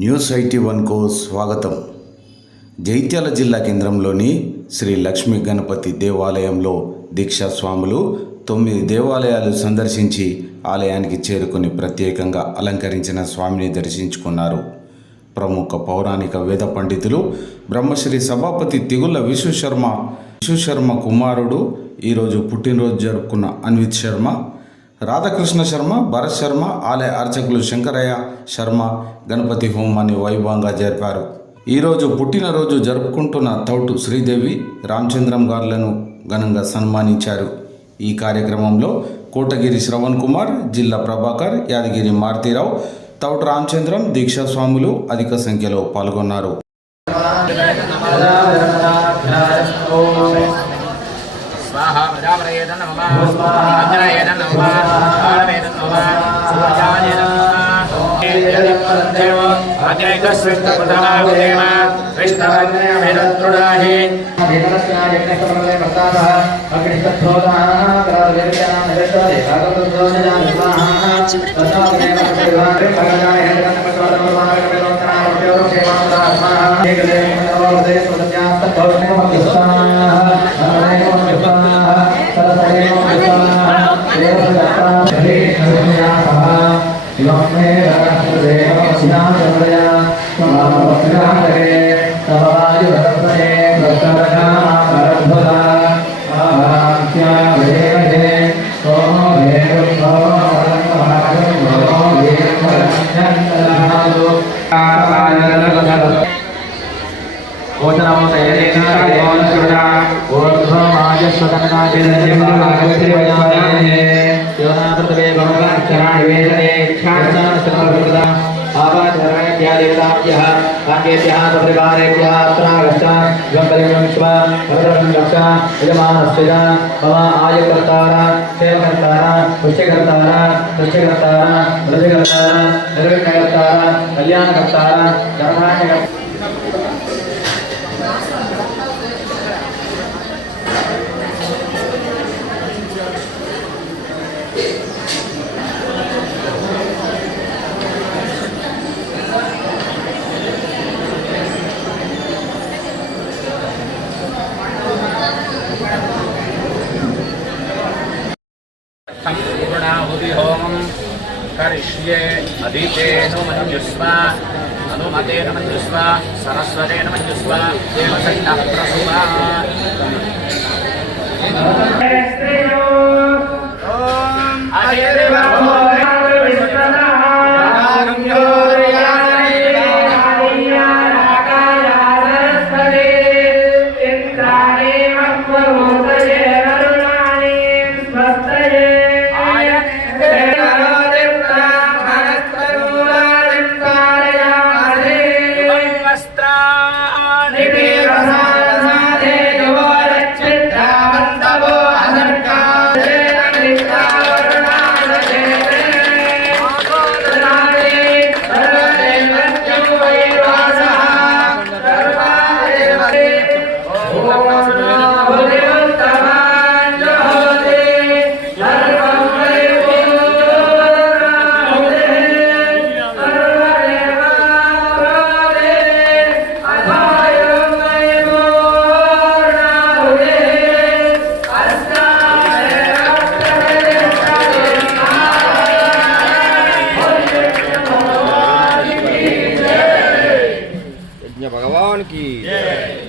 News IT వన్కు స్వాగతం. జైత్యాల జిల్లా కేంద్రంలోని శ్రీ లక్ష్మీ గణపతి దేవాలయంలో దీక్షా స్వాములు తొమ్మిది దేవాలయాలు సందర్శించి ఆలయానికి చేరుకుని ప్రత్యేకంగా అలంకరించిన స్వామిని దర్శించుకున్నారు. ప్రముఖ పౌరాణిక వేద పండితులు బ్రహ్మశ్రీ సభాపతి తిగుళ్ళ విశ్వశర్మ విశ్వశర్మ కుమారుడు ఈరోజు పుట్టినరోజు జరుపుకున్న అన్విత్ శర్మ రాధాకృష్ణ శర్మ భరత్ శర్మ ఆలయ అర్చకులు శంకరయ్య శర్మ గణపతి హోమాన్ని వైభవంగా జరిపారు ఈరోజు పుట్టినరోజు జరుపుకుంటున్న తౌటు శ్రీదేవి రామచంద్రం గారులను ఘనంగా సన్మానించారు ఈ కార్యక్రమంలో కోటగిరి శ్రవణ్ కుమార్ జిల్లా ప్రభాకర్ యాదగిరి మారుతీరావు తౌటు రామచంద్రం దీక్షా స్వాములు అధిక సంఖ్యలో పాల్గొన్నారు स्वाहा प्रजापतये नमः अञ्जनये नमः आरवे नमः सुभजाय नमः Uh, देवताभ्यः देवताभ्यः अन्येभ्यः सपरिवारेभ्यः अत्रागच्छ गम्बलिं स्व भद्रं रक्ष यजमानस्य मम आयकर्तार, सेवकर्तार पुष्यकर्तार पुष्यकर्तार रजकर्तार निर्विघ्नकर्तार कल्याणकर्तार धर्माण्यकर्ता అదీతే అదీతేను మంజుస్వ హనుమతేన మంజుస్వ సరస్వతేన మంజుస్వ దేవసండ ప్రసువ lagi. Yeah.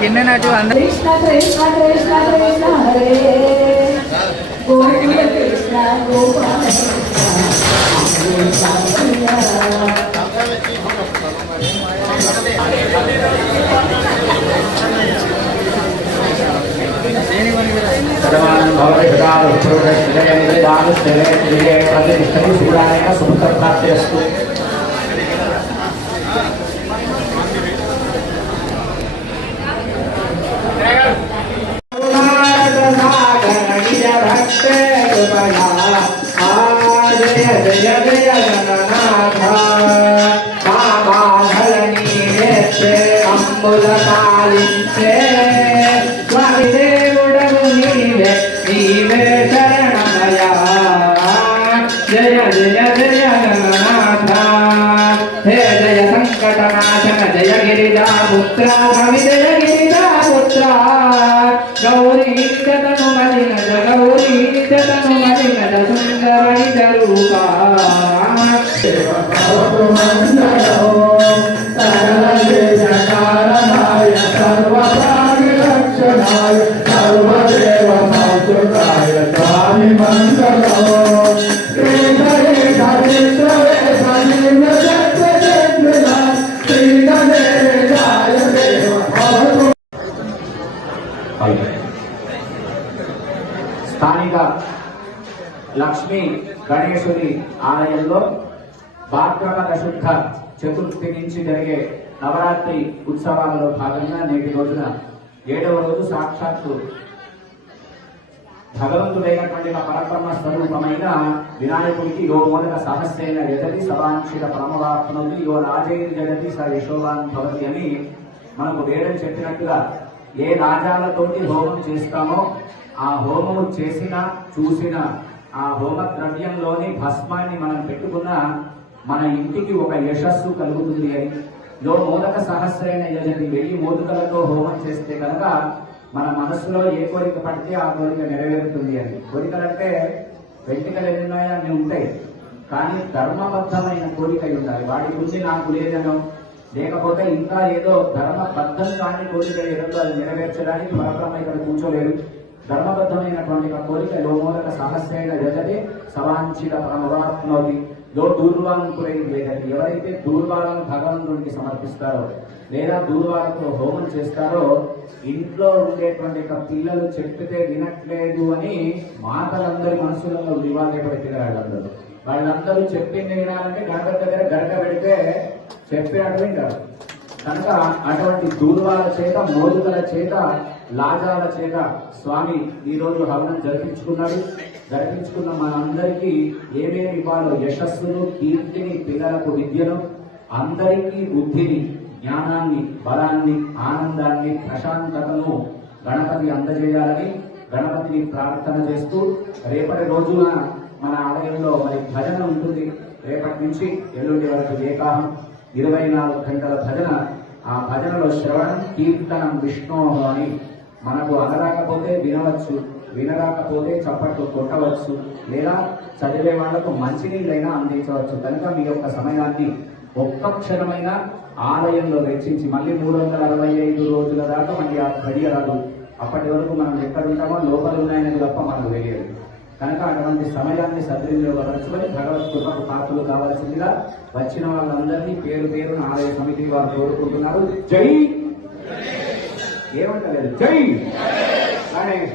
గిన్నె నాటి అందరూ కృష్ణ కృష్ణ కృష్ణ కృష్ణ హరే గోకుల కృష్ణ గోపాల సర్వాన్ భవతి సదాలు పురుషశ్చర్య నివేదాలు జయ సంకటనాశన జయ గిరిజా పుత్ర కవి గిరిజా పుత్ర లక్ష్మీ గణేశుని ఆలయంలో భాద్రపద శుద్ధ చతుర్థి నుంచి జరిగే నవరాత్రి ఉత్సవాలలో భాగంగా నేటి రోజున ఏడవ రోజు సాక్షాత్తు భగవంతుడైనటువంటి పరబ్రహ్మ స్వరూపమైన వినాయకుడికి యో మూలక సహస్రైన యజతి సవాంక్షిత పరమవాప్నోది యో రాజైన జగతి స యశోవాన్ భవతి అని మనకు వేదం చెప్పినట్టుగా ఏ రాజాలతోటి హోమం చేస్తామో ఆ హోమము చేసిన చూసిన ఆ హోమ ద్రవ్యంలోని భస్మాన్ని మనం పెట్టుకున్న మన ఇంటికి ఒక యశస్సు కలుగుతుంది అని. లో మోదక సహస్రైన యజతి వెయ్యి మోదుకలతో హోమం చేస్తే కనుక మన మనసులో ఏ కోరిక పడితే ఆ కోరిక నెరవేరుతుంది అని. కోరికలంటే వెంటికలు ఎన్ని ఉన్నాయో అన్ని ఉంటాయి. కానీ ధర్మబద్ధమైన కోరిక ఉండాలి. వాటి గురించి నాకు లేదనో లేకపోతే ఇంకా ఏదో ధర్మబద్ధం కాని కోరిక ఏదో అది నెరవేర్చడానికి పరబ్రహ్మ ఇక్కడ కూర్చోలేదు ధర్మబద్ధమైనటువంటి కోరిక మూలక సాహస్యైన జగతి సవాంఛిత పరమవాప్నోతి లో దూర్వాంకులైన లేదండి ఎవరైతే దూర్వాలను భగవంతుడికి సమర్పిస్తారో లేదా దూర్వాలతో హోమం చేస్తారో ఇంట్లో ఉండేటువంటి పిల్లలు చెప్పితే వినట్లేదు అని మాతలందరి మనసులలో దివాలేపడి వాళ్ళందరూ. వాళ్ళందరూ చెప్పింది వినాలంటే గణపతి దగ్గర గడక పెడితే చెప్పినట్టు వింటారు. కనుక అటువంటి దూర్వాల చేత మోదుకల చేత లాజాల చేత స్వామి ఈ రోజు హవనం జరిపించుకున్నాడు. జరిపించుకున్న మనందరికీ ఏమేమి ఇవ్వాలో యశస్సును కీర్తిని పిల్లలకు విద్యను అందరికీ బుద్ధిని జ్ఞానాన్ని బలాన్ని ఆనందాన్ని ప్రశాంతతను గణపతి అందజేయాలని గణపతిని ప్రార్థన చేస్తూ రేపటి రోజున మన ఆలయంలో మరి భజన ఉంటుంది. రేపటి నుంచి ఎల్లుండి వరకు ఏకాహం. ఇరవై నాలుగు గంటల భజన. ఆ భజనలో శ్రవణం కీర్తనం విష్ణోహం అని మనకు అనరాకపోతే వినవచ్చు వినరాకపోతే చప్పట్లు కొట్టవచ్చు లేదా చదివే వాళ్ళకు మంచినీళ్ళైనా అందించవచ్చు. కనుక మీ యొక్క సమయాన్ని ఒక్క క్షణమైన ఆలయంలో వెచ్చించి మళ్ళీ మూడు వందల అరవై ఐదు రోజుల దాకా మళ్ళీ ఆ గడియరాదు అప్పటి వరకు మనం ఎక్కడ ఉంటామో లోపల ఉన్నాయని తప్ప మనకు తెలియదు. కనుక అటువంటి సమయాన్ని సద్వినియోగపరచుకొని భగవత్ కృపకు పాత్రలు కావాల్సిందిగా వచ్చిన వాళ్ళందరినీ పేరు పేరున ఆలయ సమితి వారు కోరుకుంటున్నారు. జై ఏమంటలేదు. జై గణేశ